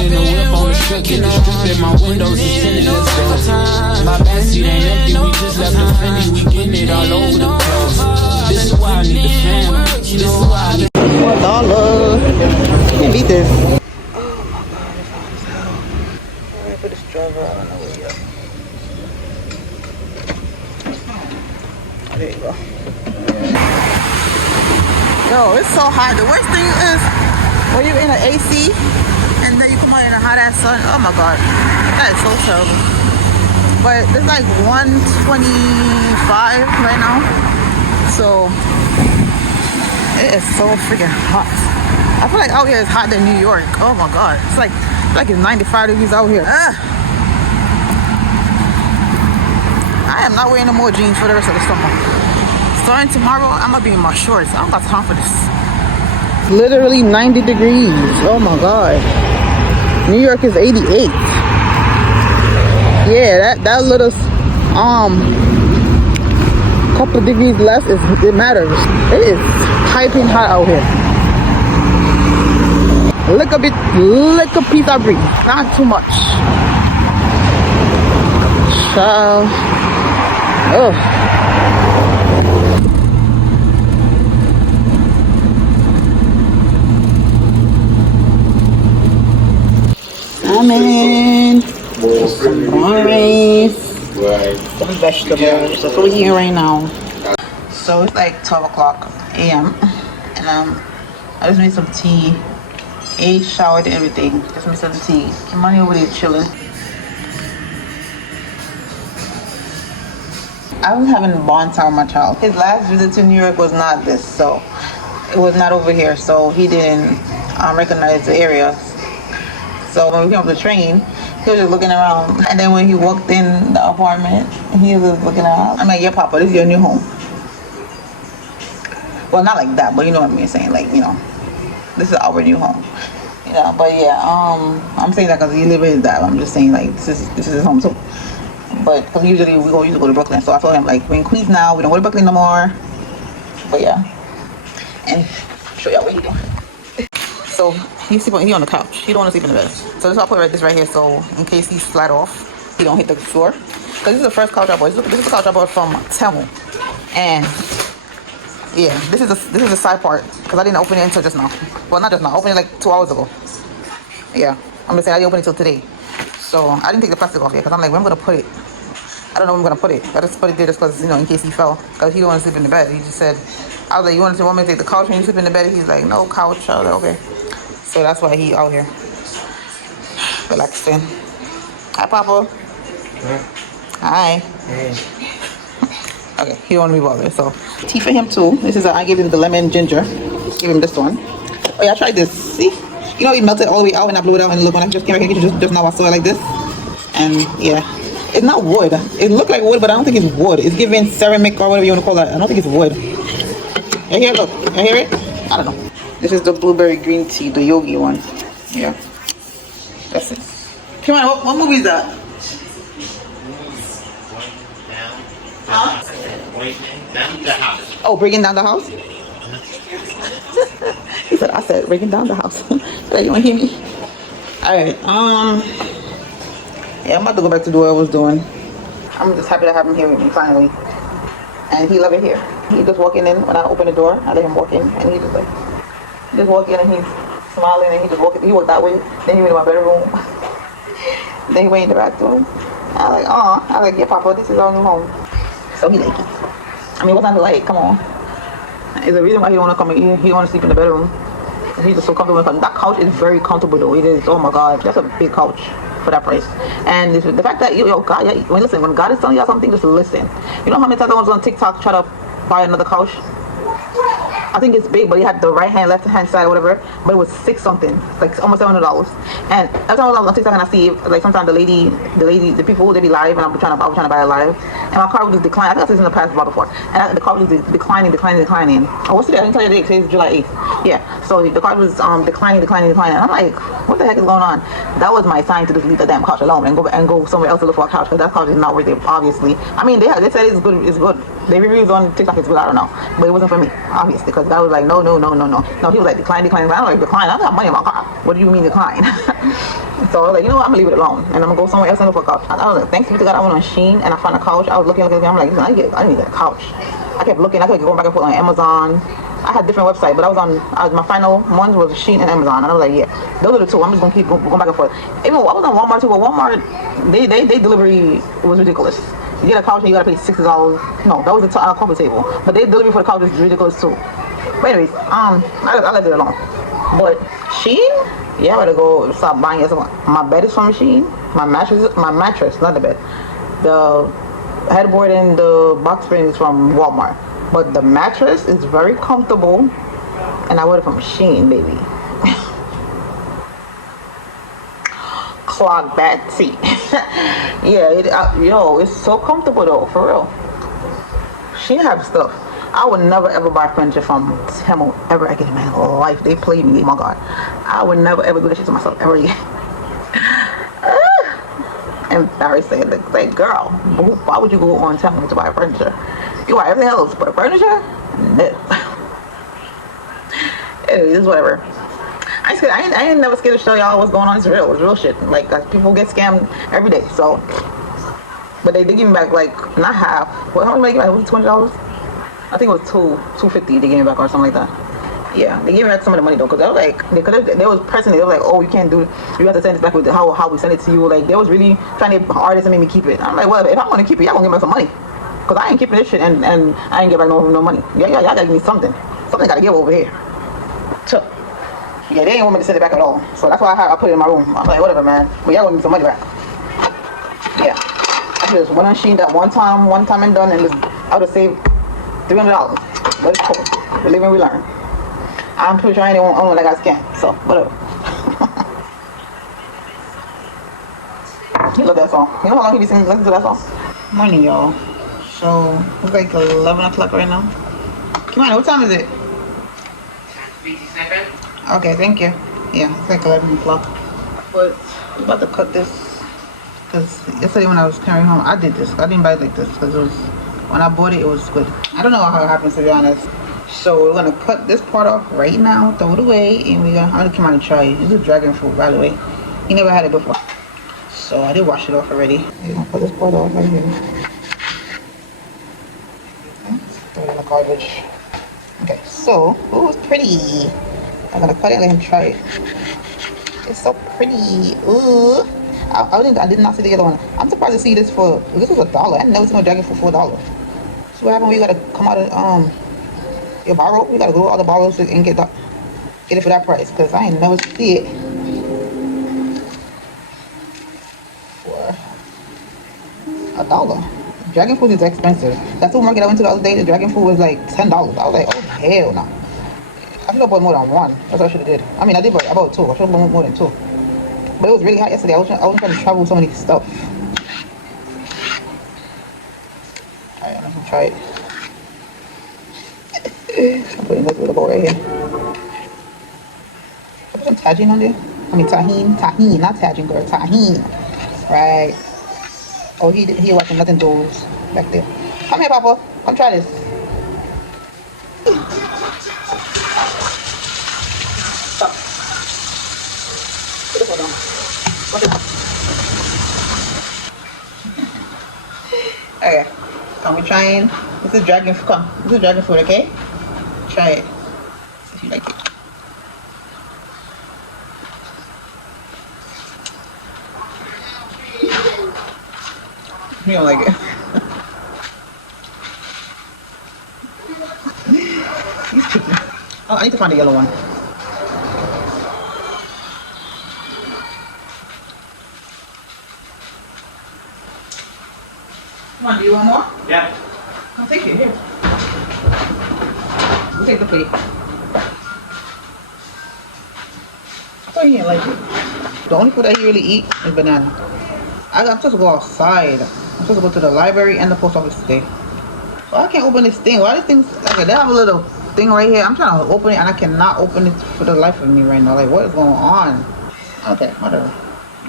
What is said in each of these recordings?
in the whip on the strip, get the strip in my windows is tinted, let's go. My backseat ain't empty, we just left the Fendi, we getting it all over the place. This is why I need the fam, this is why I need $1. Can't beat this. Alright, for this driver, I don't know where he is. There you go. Yo, it's so hot. The worst thing is when you're in an AC and then you come out in a hot ass sun. Oh my god, that is so terrible. But it's like 125 right now, so it is so freaking hot. I feel like out here is hot than New York. Oh my god, it's like it's 95 degrees out here. I am not wearing no more jeans for the rest of the summer. Starting tomorrow, I'm gonna be in my shorts. I don't got time for this. Literally 90 degrees. Oh my god. New York is 88. Yeah, that little couple degrees less it matters. It is piping hot out here. Lick a piece of breeze. Not too much. So salmon, some rice, some vegetables. That's what we're eating right now. So it's like 12 o'clock a.m. and I just made some tea, ate, showered, and everything. Just made some tea. Money over there chilling. I was having a bon time with my child. His last visit to New York was not this, so it was not over here, so he didn't recognize the area. So when we came up the train, he was just looking around. And then when he walked in the apartment, he was just looking around. I'm like, yeah, Papa, this is your new home. Well, not like that, but you know what I mean, saying like, you know, this is our new home. You know, but yeah, I'm saying that because he lives with his dad. I'm just saying like this is his home too. But because usually we used to go to Brooklyn, so I told him like we're in Queens now. We don't go to Brooklyn no more. But yeah, and show y'all what he doing. So he on the couch. He don't want to sleep in the bed. So this I'll put this right here, so in case he slide off, he don't hit the floor. Because this is the first couch I bought. This is the couch I bought from Temu, and yeah, this is the side part because I didn't open it until just now. Well, not just now. I opened it like 2 hours ago. Yeah, I'm just saying I didn't open it until today. So I didn't take the plastic off yet because I'm like, where I'm gonna put it. I don't know where I'm gonna put it. I just put it there just because, you know, in case he fell. Because he don't want to sleep in the bed. He just said, I was like, you want me to take the couch when you sleep in the bed? He's like, no couch. I was like, okay. So that's why he out here relaxing. Hi, Papa. Hi. Hey. Okay, he don't want to be bothered. So tea for him too. This is I gave him the lemon ginger. Give him this one. Oh yeah, I tried this. See, you know, it melted all the way out and I blew it out and look when I just came back in the kitchen just now I saw it like this. And yeah, it's not wood. It looked like wood, but I don't think it's wood. It's giving ceramic or whatever you want to call it. I don't think it's wood. You hear it? Look, you hear it? I don't know. This is the blueberry green tea, the yogi one. Yeah, that's it. Come on, what movie is that? Huh? Oh, Breaking Down the House? He said, I said, Breaking Down the House. Like, you want to hear me? Alright, yeah, I'm about to go back to do what I was doing. I'm just happy to have him here with me, finally. And he love it here. He just walking in, when I open the door, I let him walk in, and he just like, just walk in and he's smiling, and he just walked that way, then he went to my bedroom. Then he went in the bathroom. I was like, I was like, yeah, Papa, this is our new home. So he like it. I mean, what's not to like? Come on. There's a reason why he don't want to come in. He don't want to sleep in the bedroom. He's just so comfortable. That couch is very comfortable though. It is. Oh my God, that's a big couch for that price. And the fact that God, when God is telling you something, just listen. You know how many times I was on TikTok trying to buy another couch? I think it's big, but he had the right hand, left hand side, whatever. But it was $6 something, like almost $700. And every time I was on TikTok and I see, like sometimes the people, they be live, and I was trying to buy it live, and my car would just decline. I think I've seen this in the past about before, and the car was just declining. Oh, what's today? I didn't tell you the date. Today's July 8th. Yeah. So the car was declining. And I'm like, what the heck is going on? That was my sign to just leave the damn couch alone and go somewhere else to look for a couch, because that couch is not worth it. Obviously, I mean they said it's good. It's good. The reviews on TikTok is good. I don't know, but it wasn't for me, obviously, because I was like, no. No, he was like decline. I don't like decline. I don't have money in my car. What do you mean decline? So I was like, you know what, I'm gonna leave it alone and I'm gonna go somewhere else and look for a couch. I was like, thanks be to God, I went on Shein and I found a couch. I was looking, I'm like, I need a couch. I kept looking, I kept going back and forth on Amazon. I had different websites, but my final ones was Shein and Amazon, and I was like, yeah, those are the two. I'm just gonna keep going back and forth. Even I was on Walmart too, but Walmart, they delivery was ridiculous. You get a couch and you gotta pay $60. No, that was a coffee table, but they delivery for the couch is ridiculous too. But anyways, I left it alone. But Shein, yeah, I gotta go stop buying it. My bed is from Shein. My mattress, not the bed. The headboard and the box spring is from Walmart. But the mattress is very comfortable, and I got it from Shein, baby. Clog bad seat. Yeah, yo, it's so comfortable though, for real. Shein have stuff. I would never ever buy furniture from Temu ever again in my life. They played me, oh my god. I would never ever do that shit to myself ever again. Embarrassing. Like, girl, why would you go on Temu to buy furniture? You buy everything else, but furniture? No. Anyways, whatever. I ain't never scared to show y'all what's going on. It's real shit. Like, people get scammed every day. So, but they did give me back like not half. How much did they give me back? Was it $20? I think it was $250 they gave me back or something like that. Yeah, they gave me back some of the money though, because they was like, they was pressing it. They was like, oh, you can't do it. You have to send it back with how we send it to you. Like, they was really trying to hard to make me keep it. I'm like, well, if I'm gonna keep it, y'all gonna give me some money, because I ain't keeping this shit and I ain't get back no money. Yeah, y'all gotta give me something. Something gotta give over here. So, yeah, they ain't want me to send it back at all. So that's why I put it in my room. I'm like, whatever, man. But y'all gonna give me some money back. Yeah, I just went on Shein that one time and done, and I would have saved $300. But it's cool. We live and we learn. I'm pretty sure I ain't the only one that got scammed, so whatever. He love that song. You know how long he be singing, listening to that song? Morning, y'all. So it's like 11 o'clock right now. Come on, what time is it? 57. Okay, thank you. Yeah, it's like 11 o'clock. But I'm about to cut this, because yesterday when I was carrying home, I did this. I didn't buy it like this because it was, when I bought it, it was good. I don't know how it happens, to be honest. So we're gonna cut this part off right now, throw it away, and I'm gonna come out and try it. This is dragon fruit, by the way. You never had it before. So I did wash it off already. I'm gonna put this part off right here. Throw it in the garbage. Okay, so, ooh, it's pretty. I'm gonna cut it and let him try it. It's so pretty. Ooh. I did not see the other one. I'm surprised to see this was $1. I never seen no dragon fruit for $1. So what happened? We gotta come out of your borrow. We gotta go to all the borrows and get it for that price, because I ain't never see it for $1. Dragon fruit is expensive. That's the market I went to the other day. The dragon fruit was like $10. I was like, oh hell no. I should have bought more than one. That's what I should have did. I mean, I bought two. I should have bought more than two. But it was really hot yesterday. I was trying to travel with so many stuff. Alright, I'm gonna try it. I'm putting this little bowl right here. I put some tajin on there. I mean tahini, not tajin, girl. Tahini. Right. Oh, he watching nothing doors back there. Come here, Papa. Come try this. Stop. Put this one down. Put it down. Okay. Come, we're trying. This is dragon fruit. Come. This is dragon fruit, okay? Try it. See if you like it. You don't like it. He's chicken. Oh, I need to find the yellow one. Come on, do you want more? Yeah. I'll take it. Here. You take the plate. I thought he didn't like it. The only food that he really eat is banana. I'm supposed to go outside. I'm supposed to go to the library and the post office today. So I can't open this thing. Why this thing's like, they have a little thing right here. I'm trying to open it and I cannot open it for the life of me right now. Like, what is going on? Okay, whatever.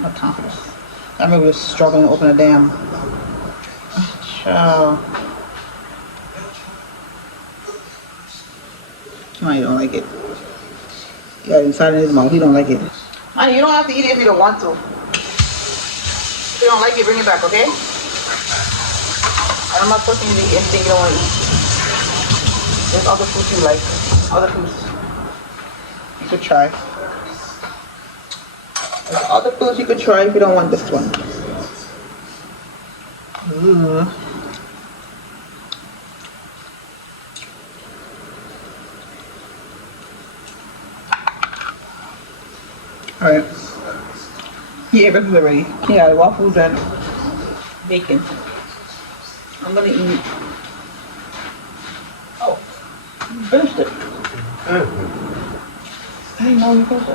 No time for this. I remember we were struggling to open a damn. Child. Why you don't like it? He got it inside of his mouth. He don't like it. Honey, you don't have to eat it if you don't want to. If you don't like it, bring it back, okay? And I'm not forcing you to eat anything you don't want to eat. There's other foods you like. Other foods you could try. There's other foods you could try if you don't want this one. Ooh. Alright. Yeah, breakfast is ready. Yeah, waffles and bacon. I'm gonna eat. Oh, you finished it. I didn't know you finished it.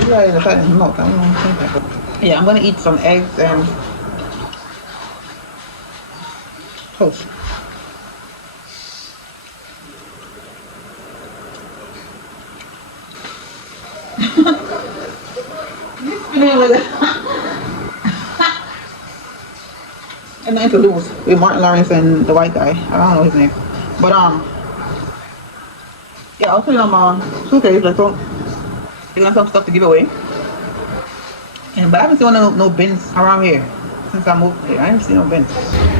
You got it inside his mouth. I don't know what Yeah, I'm gonna eat some eggs and toast. And nothing to lose with Martin Lawrence and the white guy. I don't know his name. But yeah, I'll put it on my suitcase. Like, so you got some stuff to give away. And but I haven't seen no bins around here since I moved here. I haven't seen no bins.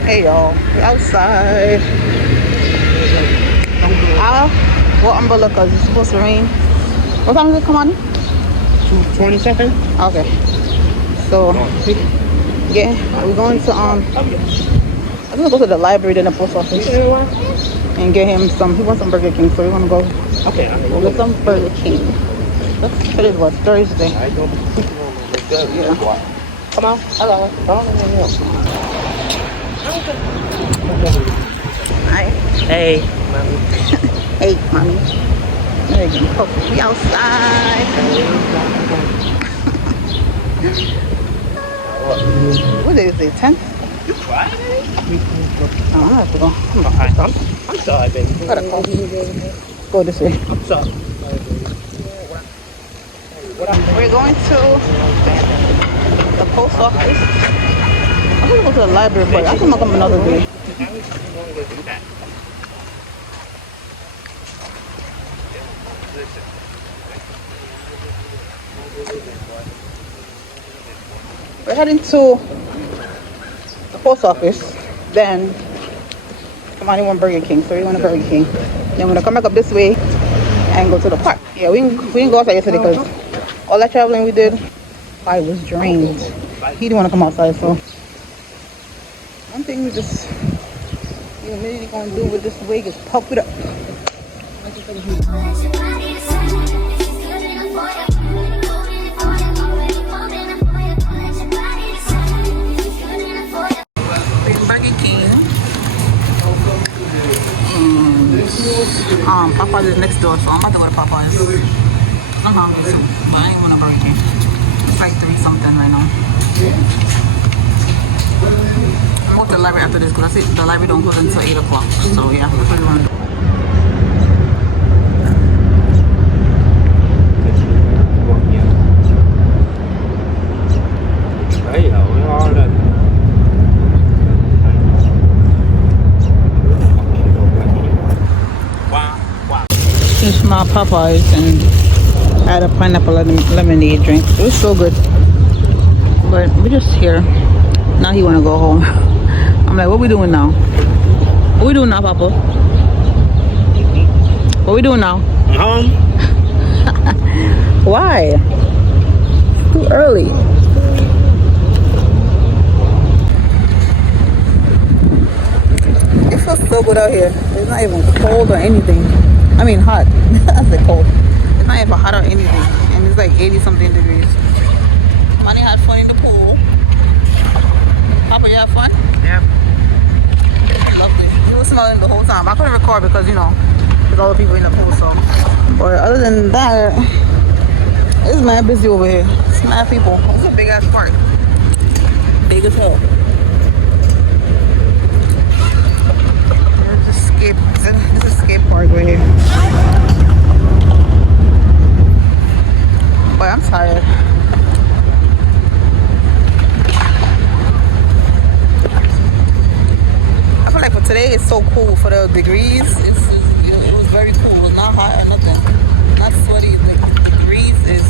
Hey y'all, we outside. What umbrella? Cause it's supposed to rain. What time does it come on? 2:20 seconds. Okay. So we're going to I'm gonna go to the library then the post office and get him some. He wants some Burger King, so we're gonna go. Okay. We'll get some Burger King. Today is what, Thursday? I don't. Yeah. Come on. Hello. Hi. Hey. Hey, mommy. There you go. Oh, we outside. What day is it? 10th? You cried? Oh, I have to go. I'm sorry, baby. Gotta go. Go this way. I'm sorry. We're going to the post office. I'm gonna go to the library, but I can come another day. We're heading to the post office, then come on, you want Burger King, so we want a Burger King. Then we're gonna come back up this way and go to the park. Yeah, we didn't go outside yesterday because all that traveling we did, I was drained. He didn't want to come outside, so one thing we just immediately gonna do with this wig is pop it up. Popeyes is next door, so I'm about to go to Popeyes. I'm hungry, but I ain't want a Burger King. It's like 3 something right now. I'm going to the library after this because I see the library don't close until 8 o'clock. So yeah, that's what we want to do. Finished my Popeyes and had a pineapple lemonade drink. It was so good. But we're just here. Now he wanna go home. I'm like, what we doing now? What we doing now, Papa? What we doing now? Home. Why? Too early. It feels so good out here. It's not even cold or anything. I mean hot. I said cold. It's not even hot or anything. And it's like 80 something degrees. Money had fun in the pool. Papa, you have fun? Yeah. Lovely. It was smelling the whole time. I couldn't record because, you know, there's all the people in the pool, so. But other than that, it's mad busy over here. It's mad people. It's a big ass park. Big as hell. There's a skate. This is a skate park right here. But I'm tired. I feel like for today it's so cool for the degrees. It was very cool. It was not hot or nothing. Not sweaty. The degrees is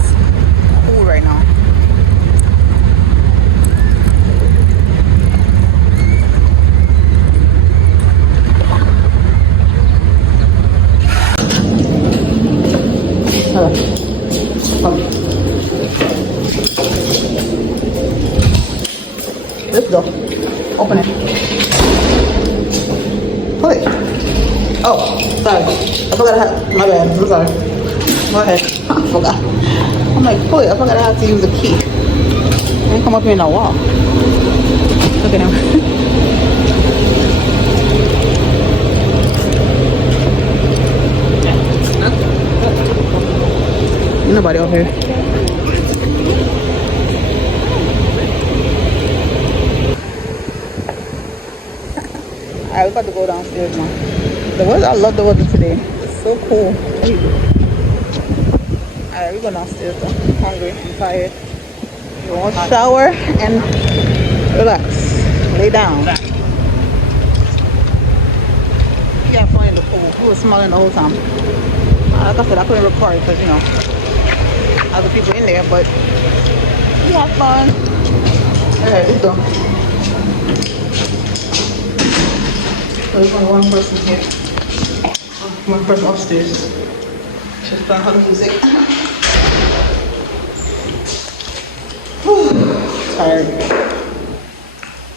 this door. Open it. Pull it. Oh, sorry. I forgot I had, my bad. I'm sorry. Go ahead. I forgot. I'm like, pull it. I forgot I have to use the key. I didn't come up here in a wall. Look at him. Nobody up here. Alright, we're about to go downstairs now. The weather, I love the weather today. It's so cool. Alright, we're going downstairs though. I'm hungry, I'm tired. We're gonna shower and relax. Lay down. We had fun in the pool. We were smiling the whole time. Like I said, I couldn't record because, you know, other people in there, but we had fun. Alright, let's go. So there's only one person here. One person upstairs. She's playing her music. Tired.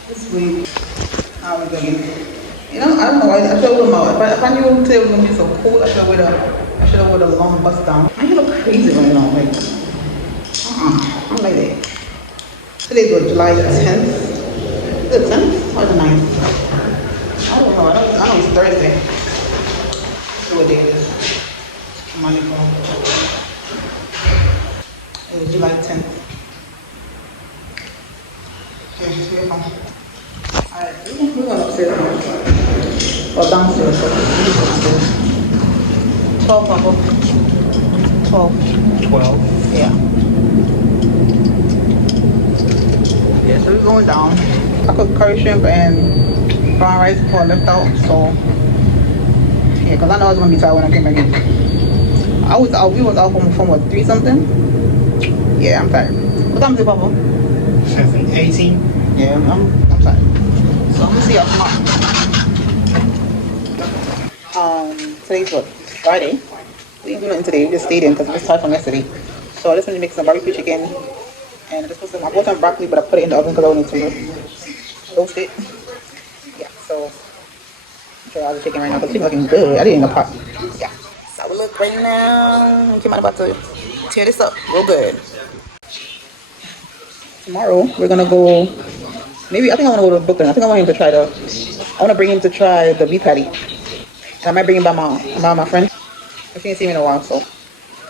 This week, how are we going? You know, I don't know why. I should have worn if I knew today was gonna be so cool, I should have worn a long bust down. I look crazy right now, like. I'm like that. Today's what, July 10th? Is it 10th or the 9th? I don't know. I know it's Thursday. See what day it is. Monday phone. It was July 10th. Okay, just wait home. Alright, we're going upstairs now. Or downstairs, but we're upstairs. 12, Papa. 12. 12. Yeah. Yeah, so we're going down. I cooked curry shrimp and brown rice before I left out, so yeah, because I know I was gonna be tired when I came back in. We was out from what, 3 something? Yeah, I'm tired. What time is it, Papa? 18. Yeah, I'm tired. So I'm gonna see y'all tomorrow. Today's what? Friday. We didn't do nothing today. We just stayed in because we just tired from yesterday. So I just want to make some barbecue chicken. And I just put I bought some broccoli, but I put it in the oven because I wanted to roast it. Yeah, so I'm sure I'll be chicken right now. The chicken's looking good. I did it in the pot. Yeah. So we look right now. I'm about to tear this up real good. Tomorrow we're gonna go. Maybe I think I want to go to Brooklyn. I think I want him to try I want to bring him to try the beef patty. And I might bring him by my friend. I've seen him in a while, so.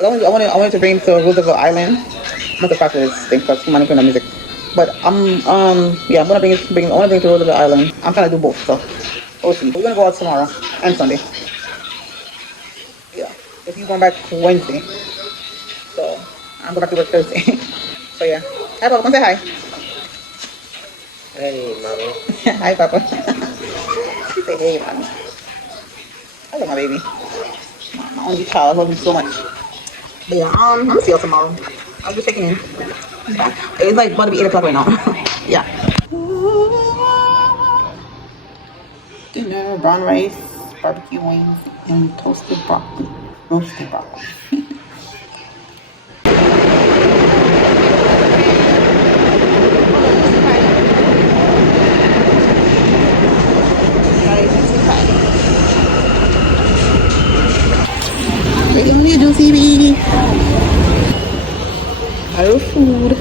I wanted to bring him to Roosevelt Island. I'm not the fact this thing because he might put on music. But yeah, I'm gonna bring him to Roosevelt Island. I'm trying to do both, so we'll see. We're gonna go out tomorrow and Sunday. Yeah, if he's going back Wednesday, so I'm going back to work Thursday. So yeah, hi Papa, come say hi. Hey, mommy. Hi Papa. She say hey, mommy. I love my baby. My only child. I love him so much. But yeah, I'm gonna see y'all tomorrow. I'll be checking in. It's like about to be 8 o'clock right now. Yeah. Dinner, brown rice, barbecue wings, and toasted broccoli. Roasted broccoli. Wait, let me juicy bee. Our food,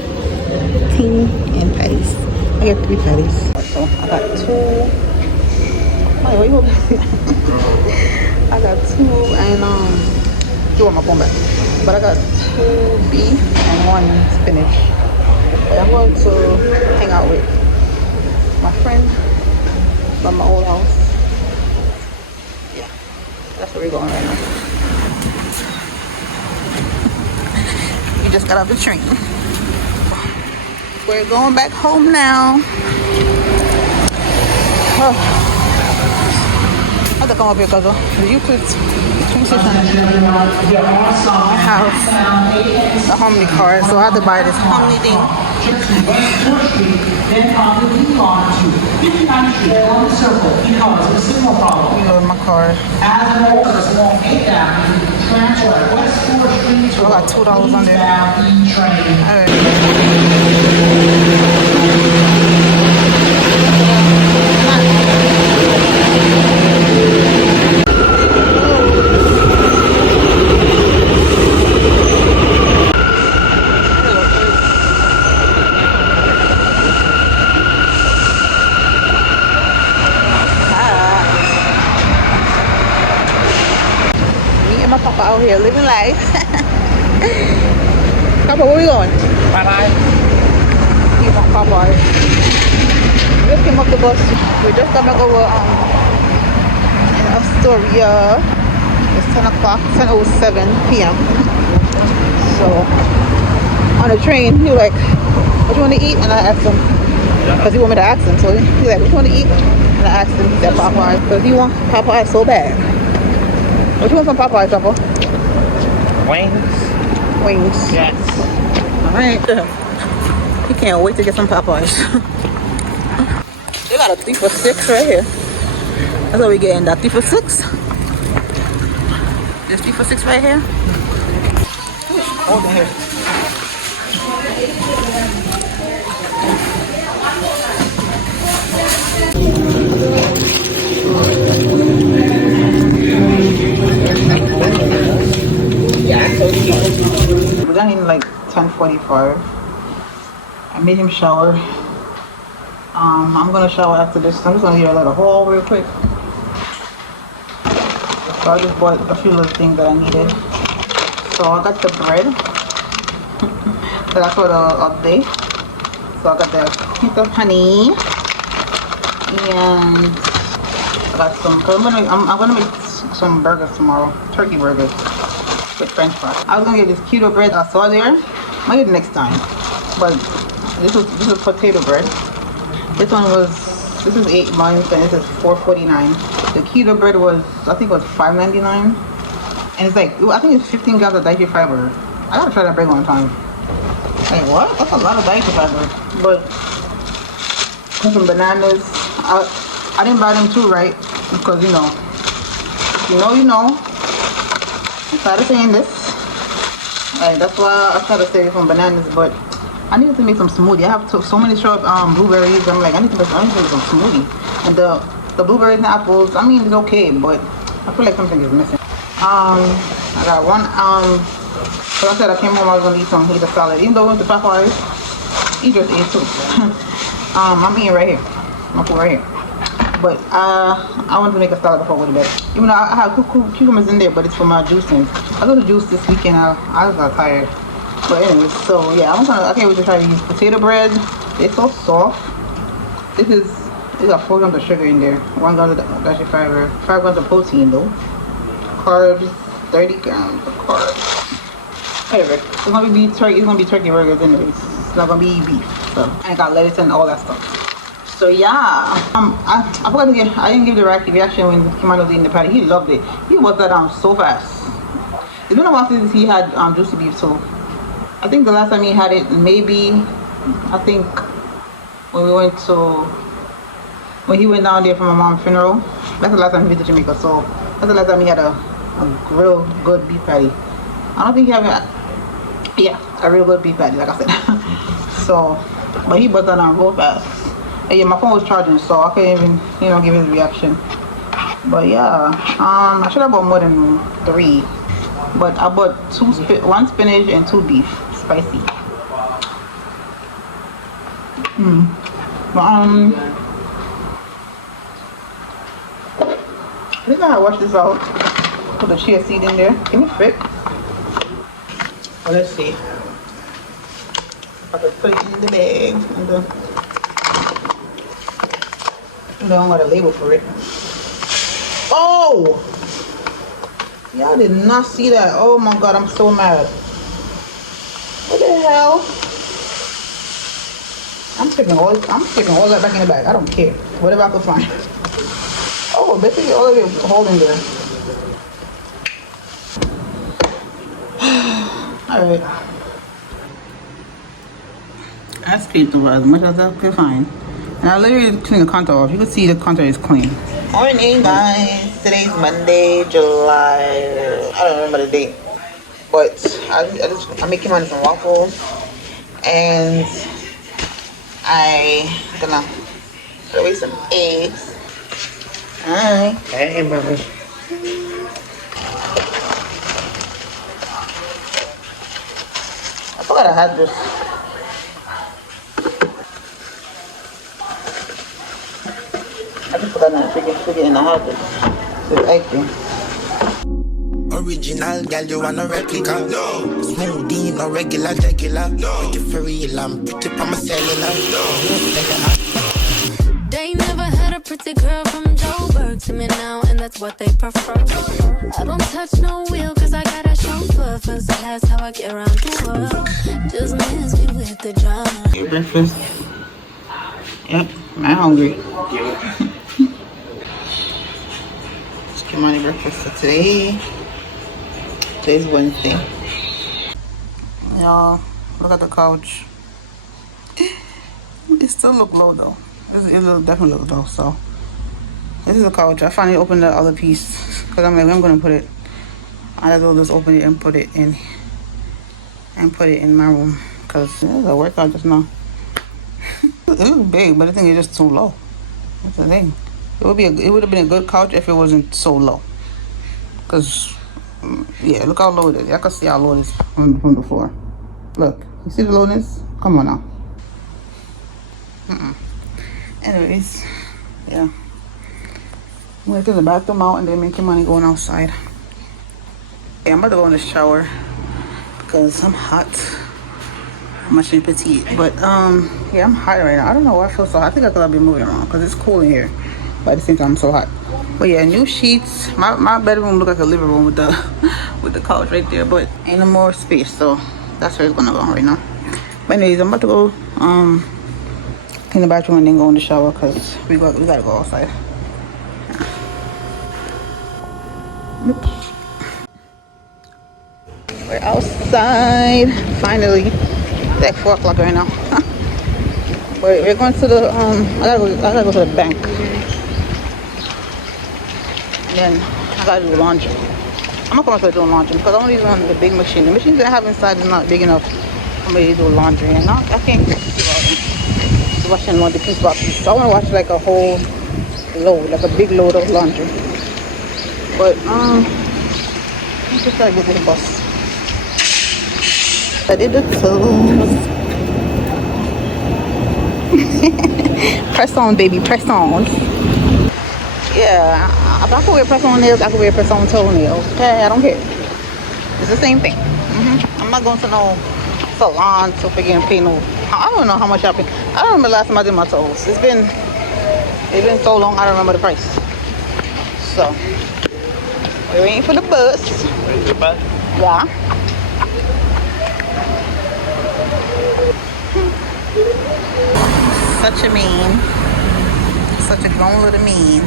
tea, and patties. I got 3 patties. So I got 2. Wait, what you I got 2 and you want my phone back. But I got 2 beef and 1 spinach. But I'm going to hang out with my friend from my old house. Yeah, that's where we're going right now. We just got off the train. We're going back home now. Oh. I have to come up here because you could my house, the Harmony card, so I had to buy this Harmony thing. Then move on to 59 on the circle because of a signal problem. You know my card. As an old small down, transfer West 4th Street to I got $2 on there. Alright. out here living life. Papa, where we going? Bye-bye. You want Popeye? We just came off the bus. We just got back over in Astoria. It's 10 o'clock, 10:07 p.m. So on the train, he was like, "What you want to eat?" And I asked him, because he wanted me to ask him. So he's like, "What you want to eat?" And I asked him. He said Popeye, because he wants Popeye so bad. What you want from Popeye, Papa? Wings? Wings. Yes. All right. He can't wait to get some Popeyes. They got a 3 for $6 right here. That's what we getting, that 3 for $6. There's 3 for $6 right here. Hold on here. We got in like 10:45. I made him shower. I'm gonna shower after this. I'm just gonna give a little haul real quick. So I just bought a few little things that I needed. So I got the bread. So that's for the update. So I got the hint of honey, and I got some. So I'm gonna make some burgers tomorrow, turkey burgers with French fries. I was gonna get this keto bread I saw there. I'll get it next time. But this is potato bread. This is 8 months and this is $4.49. The keto bread was, I think it was $5.99. And it's like, I think it's 15 grams of dietary fiber. I gotta try that bread one time. Like what? That's a lot of dietary fiber. But some bananas. I didn't buy them too, right? Because you know. I'm tired of saying this. And that's why I started saving some bananas, but I needed to make some smoothie. I have so many short blueberries. I'm like, I need to make some smoothie. And the blueberries and apples, I mean, it's okay, but I feel like something is missing. I got one. So I said I came home, I was gonna eat a salad. Even though we went to Popeyes, he just ate too. I'm eating right here. My food right here. But I wanted to make a salad before I go to bed. Even though I have cucumbers in there, but it's for my juicing. I go to juice this weekend. I got tired. But anyways, so yeah, I can't wait to try these potato bread. It's so soft. It's got 4 grams of sugar in there, 1 gram of dietary fiber, 5 grams of protein though. Carbs, 30 grams of carbs. Whatever. It's gonna be turkey burgers anyways. It's not gonna be beef. So I got lettuce and all that stuff. So yeah, I forgot to I didn't give the Rocky reaction when Kimano was eating the patty. He loved it. He was that so fast. It's been a while since he had juicy beef, so I think the last time he had it, maybe, I think when he went down there for my mom's funeral, that's the last time he visited Jamaica, so that's the last time he had a real good beef patty. I don't think he had a real good beef patty, like I said. So, but he bought that on real fast. And yeah, my phone was charging, so I couldn't even, give his reaction. But yeah, I should have bought more than 3. But I bought 1 spinach and 2 beef. Spicy. I think I wash this out. Put the chia seed in there. Can it fit? Well, let's see. I could put it in the bag. I don't got a label for it. Oh! Y'all did not see that. Oh my god, I'm so mad. What the hell? I'm sticking all that back in the bag. I don't care. Whatever I could find. Oh, basically all of it is holding there. Alright. I scraped over as much as I could find. And I literally cleaned the counter off. You can see the counter is clean. Morning, guys. Today's Monday, July. I don't remember the date. But I'm making money from waffles. And I'm gonna throw away some eggs. Hi. Hey, brother. I forgot I had this. I just forgot to forget in the house. This egg thing. original, girl, you want a replica. No. Smoothie, no regular. No. With the for real, I'm pretty pa my cellular. No. They never had a pretty girl from Joburg to me now, and that's what they prefer. I don't touch no wheel, cause I got a chauffeur. First class, how I get around the world. Just miss me with the drama. Your breakfast. Yep, I'm hungry. Just get my breakfast for today. Today's Wednesday. Y'all, look at the couch. It still look low though. It definitely look low. So this is the couch. I finally opened the other piece because I'm like, I'm gonna put it. I will just open it and put it in my room because it was a workout just now. It looks big, but I think it's just too low. That's the thing. It would have been a good couch if it wasn't so low. Cause yeah, look how low it is. I can see how low it is from the floor. Look, you see the lowness? Come on now. Anyways, yeah. I'm gonna take the bathroom out and then make your money going outside. Yeah, I'm about to go in the shower because I'm hot. I'm much in petite, but yeah, I'm hot right now. I don't know why I feel so hot. I think I could be moving around because it's cool in here, but at the same time I'm so hot. But yeah, new sheets. My bedroom look like a living room with the couch right there, but ain't no more space, so that's where it's gonna go right now. But anyways, I'm about to go clean the bathroom and then go in the shower because we gotta go outside. Oops. We're outside finally. It's like 4 o'clock right now. But we're going to the I gotta go to the bank. And then I gotta do the laundry. I'm not gonna start doing laundry because I only use the big machine. The machine that I have inside is not big enough for me to do laundry, and I can't keep washing laundry piece by piece. So I wanna wash like a whole load, like a big load of laundry. But I just gotta get to the bus. I did the toes. Press on, baby, press on. Yeah, if I could wear press on nails, I could wear press on toenails. Okay, I don't care. It's the same thing. I'm not going to no salon to freaking pay no. I don't know how much I pay. I don't remember the last time I did my toes. It's been so long. I don't remember the price. So we're waiting for the bus. Wait, the bus? Yeah. Such a mean. Such a grown little mean.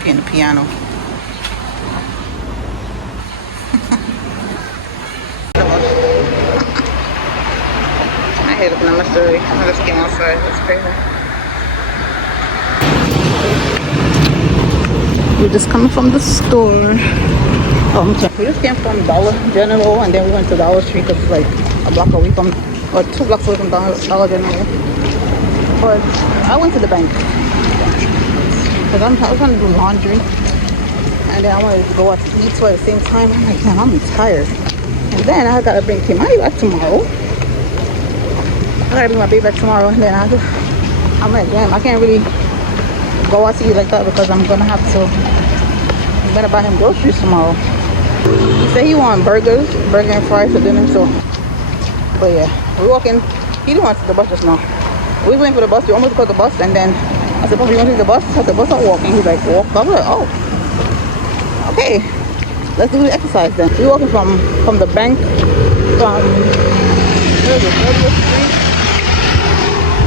Playing the piano. My head up in my story. I just came outside. That's crazy. We're just coming from the store. We just came from Dollar General and then we went to Dollar Tree because it's like a block away from, or 2 blocks away from Dollar General. But I went to the bank because I was trying to do laundry and then I wanted to go out to eat, so at the same time I'm like, damn, I'm tired. And then I gotta bring Kimani back tomorrow. I gotta bring my baby back tomorrow, and then I'm like, damn, I can't really go out to eat like that because I'm gonna have to. I'm gonna buy him groceries tomorrow. He said he want burger and fries for dinner, so. But yeah, we're walking. He didn't want to take the bus just now. We waiting for the bus. We almost caught the bus, and then I said, "Papa, you want to take the bus?" I said, "Bus not walking." He's like, "Walk." I was like, "Oh, okay. Let's do the exercise then." We're walking from the bank from where is it?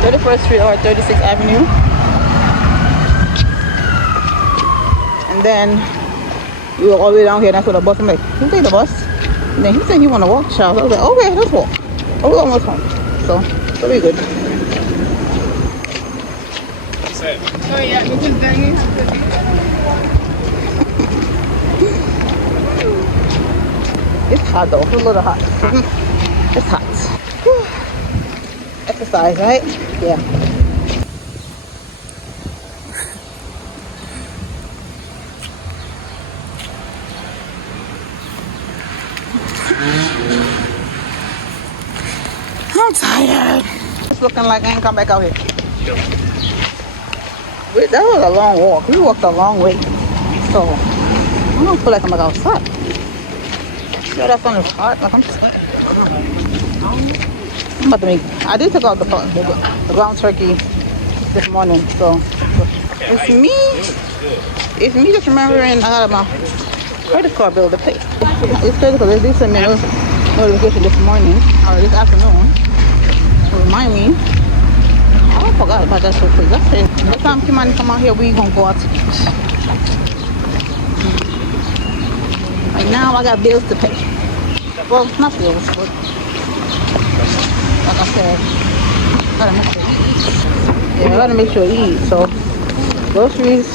31st Street or 36th Avenue, and then we were all the way down here. That's where the bus. I'm like, "You take the bus?" And then he said he want to walk, child. I was like, "Okay, let's walk." Oh, we're almost home, so we're good. Oh yeah, because then you have to do It's hot though. It's a little hot. It's hot. Whew. Exercise, right? Yeah. I'm tired. It's looking like I ain't come back out here. That was a long walk. We walked a long way. So I don't feel like I'm like outside. See how that sun is hot? Like I'm sweating. I'm about to make. I did take out the ground turkey this morning, so it's me. It's me just remembering I got my credit card bill to pay. It's crazy because they did send me a notification this morning or this afternoon to remind me. I forgot about that so quick. That's it. Next time Kimani come out here, we gonna go out to eat. Right now, I got bills to pay. Well, not bills, but like I said, gotta make sure I gotta make sure I eat. So groceries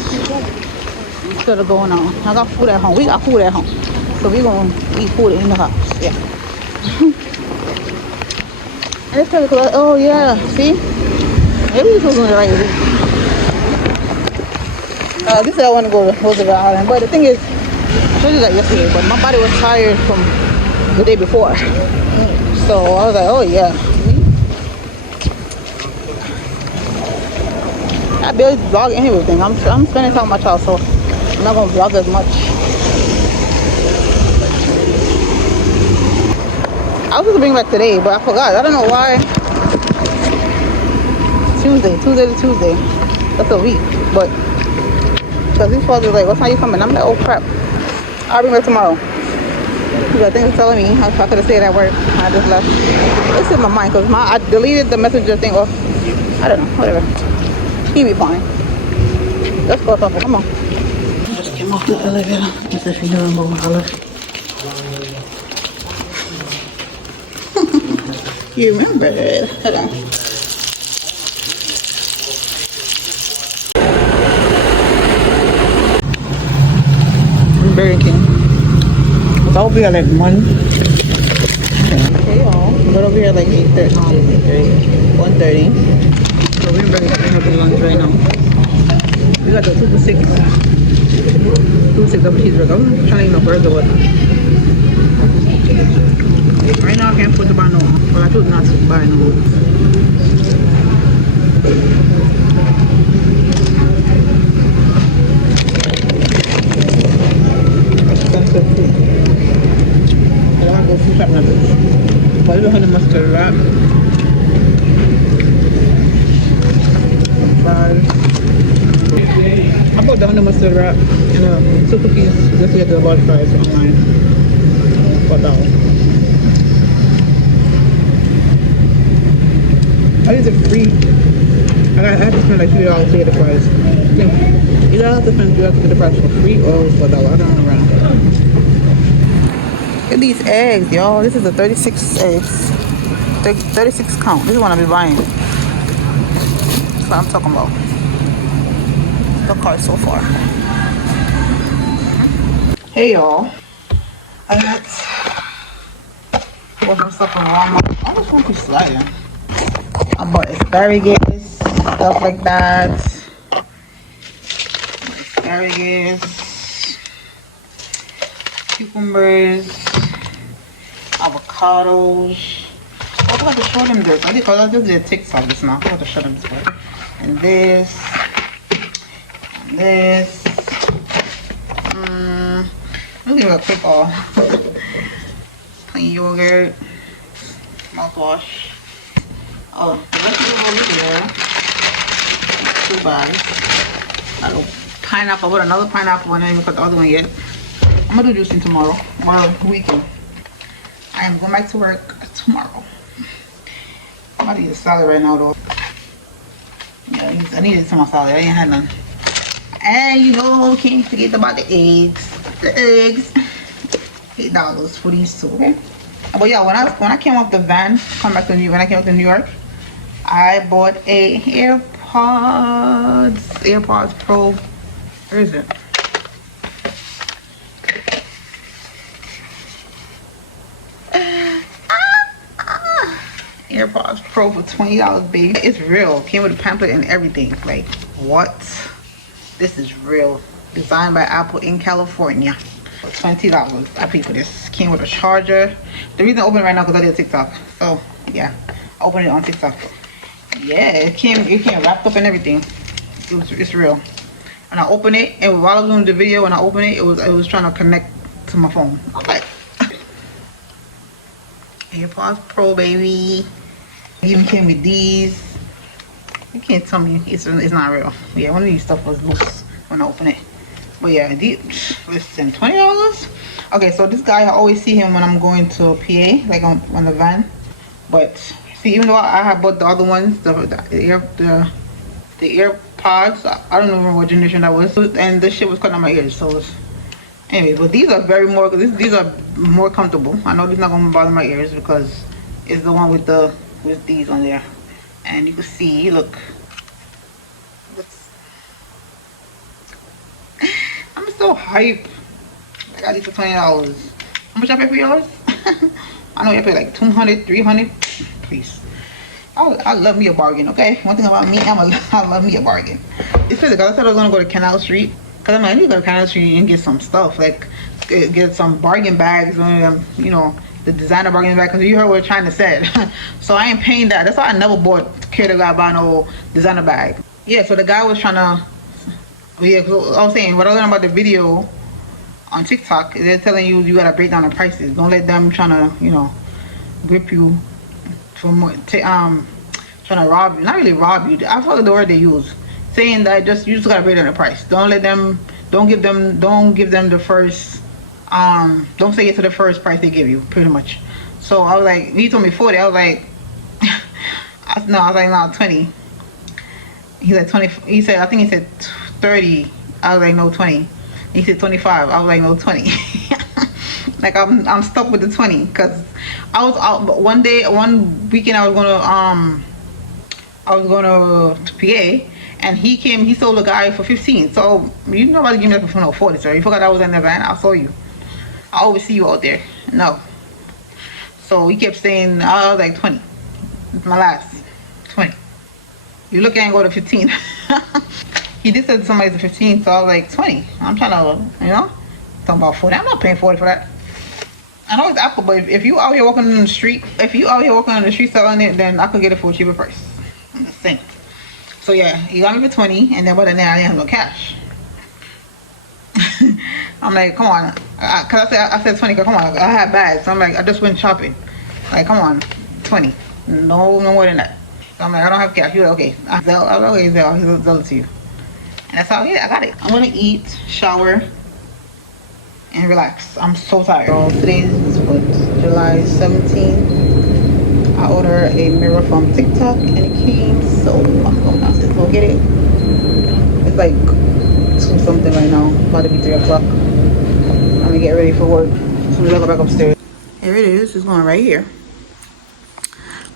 instead of going on. I got food at home. We got food at home, so we gonna eat food in the house. Yeah. And it's pretty cool. Oh yeah, see. Maybe this was on the right week. This is I want to go to Roosevelt Island, but the thing is, I showed you that yesterday, but my body was tired from the day before. So I was like, oh yeah. I barely vlog anything. I'm spending time with my child, so I'm not gonna vlog as much. I was supposed to bring back today, but I forgot. I don't know why. Tuesday to Tuesday. That's a week, but because these folks are like, what time you coming? I'm like, oh crap. I'll be back tomorrow. Because I think it's telling me I could have stayed at work. I just left. It's in my mind because I deleted the messenger thing off. I don't know, whatever. He'll be fine. Let's go talk. Come on. Just came off the elevator. As if you know I'm over color. You remember it. Hold on. Burger King. So I'll be here like 1. Okay, y'all. But I'll be here like 1:30. So we're going to have lunch right now. We got the 2 for 6. 2 for 6 double cheeseburger. I'm trying to eat no burger, but right now I can't put the buy no. But I choose not to buy no. But we honey mustard wrap. 5. I bought the honey mustard wrap and 2 cookies just to get the large fries online. For $1. These are free. I had to spend like $3 to get the fries. Either I have to spend $3 to get the fries for free or for $1. I don't know around. Look at these eggs, y'all. This is the 36 eggs. 36 count. This is what I'll be buying. That's what I'm talking about. The car so far. Hey, y'all. I got some stuff from Walmart. I just want to be sliding. I bought asparagus, stuff like that. Asparagus, cucumbers, avocados. I forgot to show them this. I just did TikTok just now. I forgot to show them this one. And this. And this. Let me give it a quick haul. Plain yogurt. Mouthwash. Oh, the rest of it over here. 2 bags. A little pineapple. I bought another pineapple. I didn't even cut the other one yet. I'm gonna do juicing tomorrow. Well, weekend. I am going back to work tomorrow. I'm about to eat a salad right now though. Yeah, I needed some salad. I ain't had none. And you know, can't forget about the eggs. The eggs. $8 for these 2. Okay? But yeah, when I came off the van, when I came up to New York, I bought a AirPods Pro. Where is it? AirPods Pro for $20, baby. It's real. Came with a pamphlet and everything. Like, what? This is real. Designed by Apple in California. For $20. I paid for this. Came with a charger. The reason I opened it right now because I did TikTok. So, yeah. I opened it on TikTok. Yeah, it came wrapped up and everything. It's real. and I open it, and while I was doing the video, when I opened it, it was trying to connect to my phone. Okay. AirPods Pro, baby. It even came with these. You can't tell me it's not real. Yeah, one of these stuff was loose when I opened it. But yeah, listen, $20. Okay, so this guy, I always see him when I'm going to a PA, like on the van. But see, even though I have bought the other ones, the AirPods, I don't remember what generation that was, and this shit was cutting out my ears. So anyway, but these are these are more comfortable. I know these not gonna bother my ears because it's the one with these on there, and you can see, look. I'm so hype. I got these for $20. How much I pay for yours? I know you pay like $200, $300. Please. I love me a bargain, okay? One thing about me, I love me a bargain. It's crazy because I said I was gonna go to Canal Street. Cause I'm like, I need to go to Canal Street and get some stuff, like get some bargain bags, you know, the designer bargain bag. Cause you heard what we're trying to say. So I ain't paying that. That's why I never care to buy no designer bag. Yeah. So the guy was trying to. Yeah. So I was saying what I learned about the video on TikTok. They're telling you gotta break down the prices. Don't let them trying to, you know, grip you for more. Trying to rob you. Not really rob you. I forgot the word they use. Saying that you just gotta break down the price. Don't give them the first, don't say it to the first price they give you, pretty much. So I was like, he told me 40, I was like, no, 20. He said 20, I think he said 30, I was like, no, 20. He said 25, I was like, no, 20. Like I'm stuck with the 20, cause I was out one weekend I was going to PA, and he sold a guy for 15. So you nobody give me that for no 40, sir. You forgot I was in the van. I saw you. I always see you out there. No. So he kept saying, I was like 20. It's my last 20. You look and go to 15. He did say somebody's a 15, so I was like 20. I'm trying to, you know, talking about 40. I'm not paying 40 for that. I know it's Apple, but if you out here walking on the street, selling it, then I could get it for a cheaper price. I'm just saying. So yeah, he got me for 20, and then by the now I didn't have no cash. I'm like, come on, cause I said 20, cause come on, I had bags. So I'm like, I just went shopping. Like, come on, 20, no more than that. So I'm like, I don't have cash. He was like, okay, I was like, okay, Zell, Zell it to you. And that's how, yeah, I got it. I'm gonna eat, shower, and relax. I'm so tired. So today's July 17th. I ordered a mirror from TikTok and it came, so I'm going downstairs to go get it. It's like 2 something right now, about to be 3 o'clock. I'm gonna get ready for work. So I'm gonna go back upstairs. Here it is, it's going right here.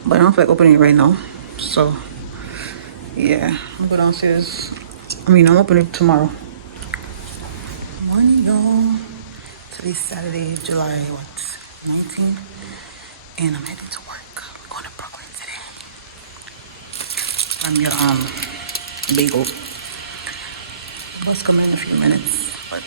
But I don't feel like opening it right now. So yeah, I'm gonna go downstairs. I'm opening it tomorrow. Good morning, y'all. Today's Saturday, July 19th, and I'm heading to work. I'm going to Brooklyn today. I'm your bagel. Bus coming in a few minutes, but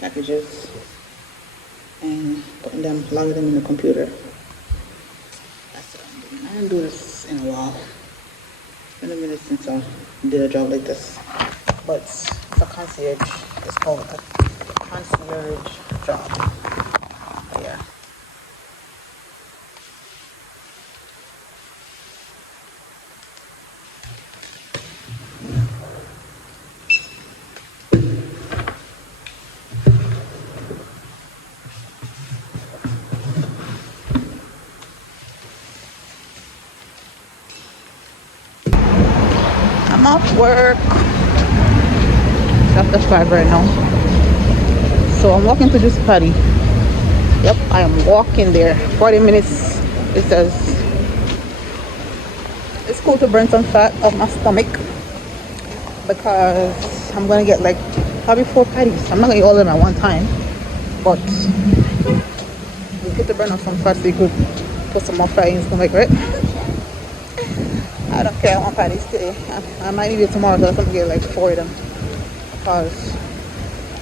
packages and logging them in the computer. That's what I'm doing. I didn't do this in a while. It's been a minute since I did a job like this. But it's a concierge. It's called a concierge job. Yeah. I'm off work. After 5 right now. So I'm walking to this party. Yep, I am walking there. 40 minutes. It says it's cool to burn some fat off my stomach because I'm gonna get like probably 4 patties. I'm not gonna eat all of them at one time, but we get to burn off some fat so you could put some more fry in your stomach, right? I don't care. I want patties today. I might eat it tomorrow, so I'm gonna get like 4 of them because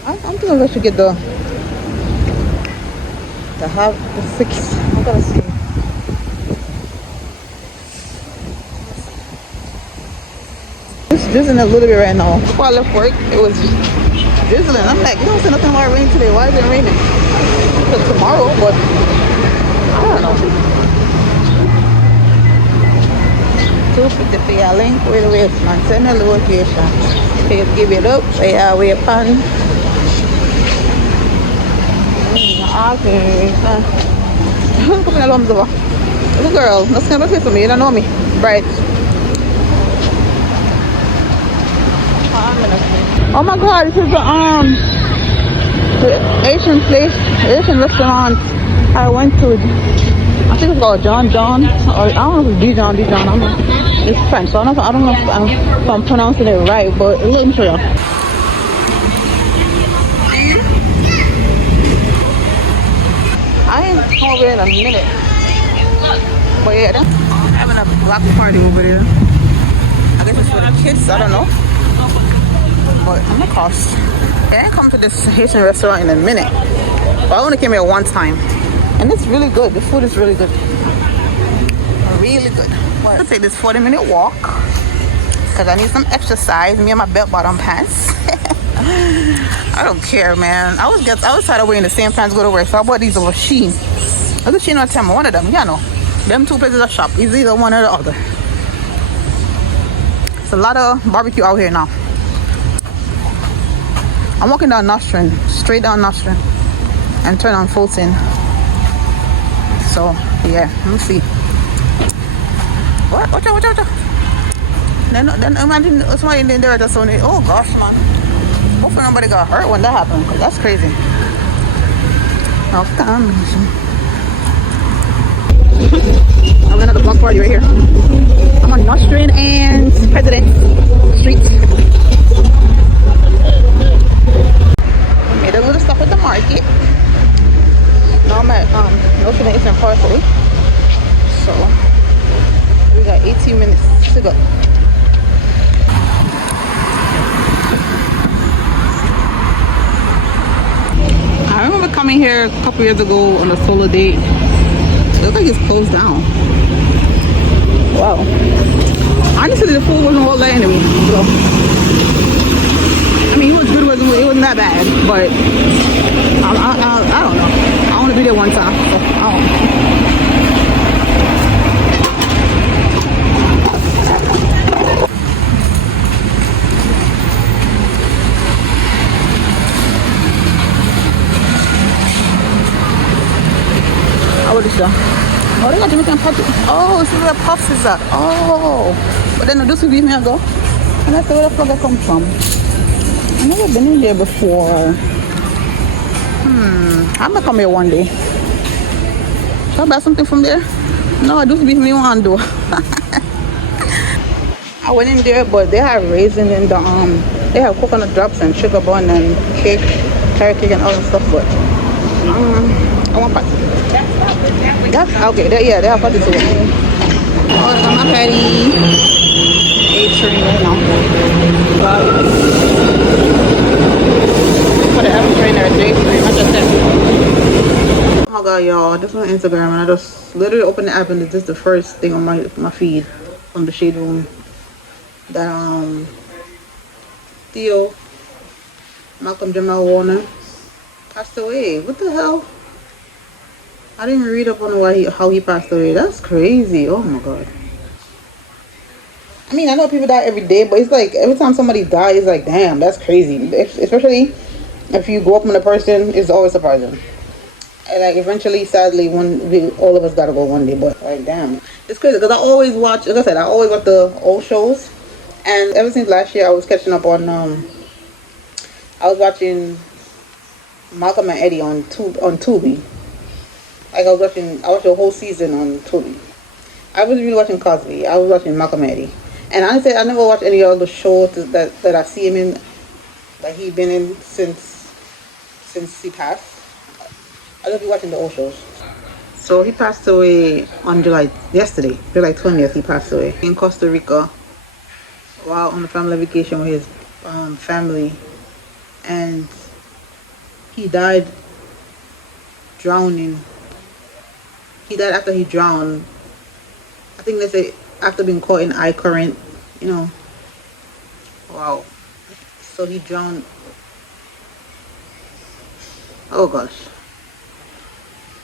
I'm thinking I should get the half, the 6. I'm gonna see. It's drizzling a little bit right now. Before I left work, it was drizzling. I'm like, you don't say nothing about rain today. Why is it raining? Because tomorrow, but I don't know. 250 for your link with the waste, man. Send a location. If you give it up, say I wait pan. Okay. Come in along, over. Little girl, that's kind of face for me. You don't know me. Bright. Oh my god, this is the Asian place, Asian restaurant I went to. I think it's called John, or I don't know if it's Dijon, I don't know. It's French, so I don't know if I'm pronouncing it right, but let me show you. I ain't over in a minute. But yeah, they're having a block party over there. I guess it's for the kids, I don't know. But I'm gonna cost. Yeah, I ain't come to this Haitian restaurant in a minute. But I only came here one time. And it's really good. The food is really good. Really good. Well, I'm gonna take this 40-minute walk. Because I need some exercise. Me and my belt bottom pants. I don't care, man. I was tired of wearing the same pants go to work. So I bought these over Shein. I was Shein or Temu, one of them. Yeah, no. Them 2 places of shop. It's either one or the other. It's a lot of barbecue out here now. I'm walking down Nostrand, straight down Nostrand, and turn on Fulton. So, yeah, let me see. What? Watch out. Then imagine somebody in there at the Sony. Oh gosh, man. Hopefully nobody got hurt when that happened, because that's crazy. Okay. I'm another block party right here. I'm on Nostrand and President Street. Made a little stop at the market. Now I'm at Nostrand Eastern Parkway. So we got 18 minutes to go. I remember coming here a couple years ago on a solo date. It looks like it's closed down. Wow. Honestly, the food wasn't all that anyway. So. I mean, it was good, it wasn't that bad, but I don't know. I want to be there one time. So I don't know. What is that? Oh, they got Jamaican puffs. Oh, this is where puffs is at. Oh, but then this will give me a go. And that's where the fuck I come from. I've never been in there before. I'm gonna come here one day. Should I buy something from there? No, I just beat me one though. I went in there, but they have raisin in the they have coconut drops and sugar bun and cake, carrot cake and all that stuff. But I want patty. That's okay. They have patty too. Oh, I'm a patty. A-train right now. For the M-train or J-train, I just said. Oh my god, y'all. This is on Instagram and I just literally opened the app and it's just the first thing on my feed from the Shade Room. That Theo Malcolm Jamal Warner passed away. What the hell? I didn't even read up on how he passed away. That's crazy. Oh my god. I mean, I know people die every day, but it's like every time somebody dies, it's like, damn, that's crazy. Especially if you grow up with a person, it's always surprising. And like eventually, sadly, all of us gotta go one day. But like, damn, it's crazy because I always watch. Like I said, I always watch the old shows, and ever since last year, I was catching up on. I was watching Malcolm and Eddie on Tubi. Like I watched the whole season on Tubi. I was really watching Cosby. I was watching Malcolm and Eddie. And honestly, I never watched any other shows that I see him in. that he been in since he passed. I don't know if you're watching the old shows. So he passed away on July 20th. He passed away in Costa Rica while on a family vacation with his family, and he died drowning. He died after he drowned. I think they say after being caught in eye current, you know. Wow. So he drowned. Oh gosh.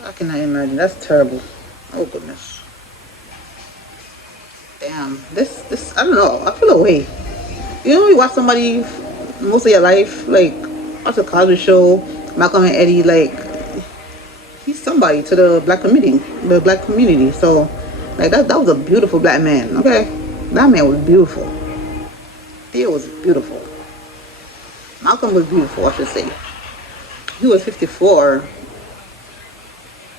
I cannot imagine. That's terrible. Oh goodness. Damn. This I don't know. I feel away. You know, you watch somebody most of your life, like watch a Cosby Show, Malcolm and Eddie, like he's somebody to the black community. So like that was a beautiful black man. Okay, that man was beautiful. He was beautiful. Malcolm was beautiful, I should say. He was 54.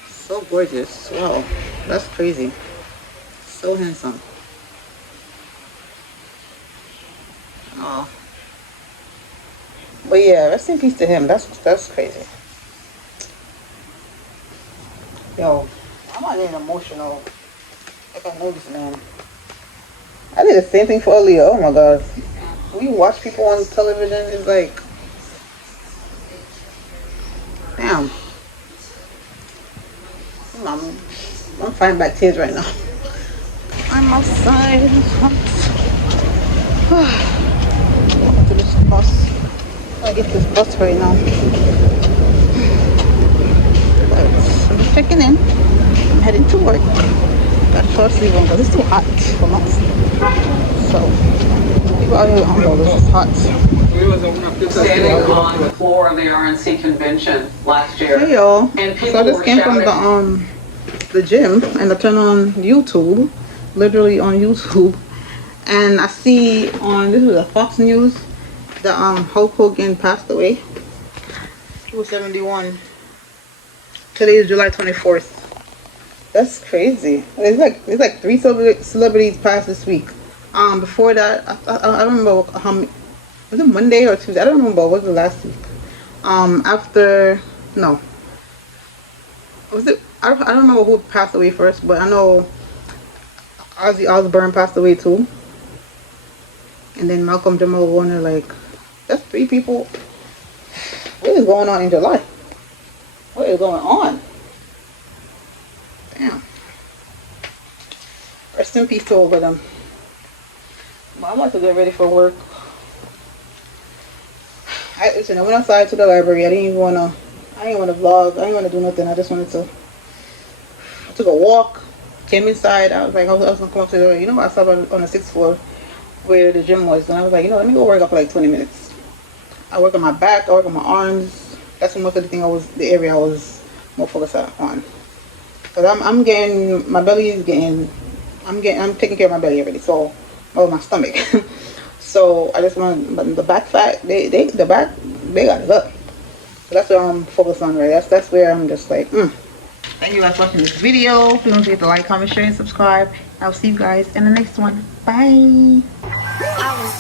So gorgeous. Wow, that's crazy. So handsome. Oh. But yeah, rest in peace to him. That's crazy. Yo, I'm not getting emotional. Like I know this man. I did the same thing for Aaliyah. Oh my god. When you watch people on television, it's like, damn. I'm fighting back tears right now. I'm outside. Welcome to this bus. I get this bus right now. But I'm just checking in. I'm heading to work. Got short sleeve on because it's too hot for months. So people out here with umbrellas. It's hot. Standing on the floor of the RNC convention last year. Hey y'all. And people So I just were came shouting. from the gym and I turned on YouTube, literally on YouTube, and I see on this was a Fox News that Hulk Hogan passed away. He was 71. Today is July 24th. That's crazy. It's like 3 celebrities passed this week. Before that, I don't remember how many. Was it Monday or Tuesday? I don't remember. What was the last week? Was it? I don't remember who passed away first, but I know Ozzy Osbourne passed away too. And then Malcolm Jamal Warner. Like, that's 3 people. What is going on in July? What is going on? Damn. Rest in peace to all of them. But I'm about to get ready for work. I went outside to the library. I didn't want to vlog. I didn't want to do nothing. I took a walk, came inside. I was like, I was going to come up to the, I stopped on the 6th floor where the gym was. And I was like, let me go work up for like 20 minutes. I work on my back. I work on my arms. That's most of the area I was more focused on. But I'm taking care of my belly already. So, my stomach. So I just want the back fat. They got it up. So that's what I'm focused on, right? That's where I'm just like, Thank you guys for watching this video. Please don't forget to like, comment, share, and subscribe. I'll see you guys in the next one. Bye. I was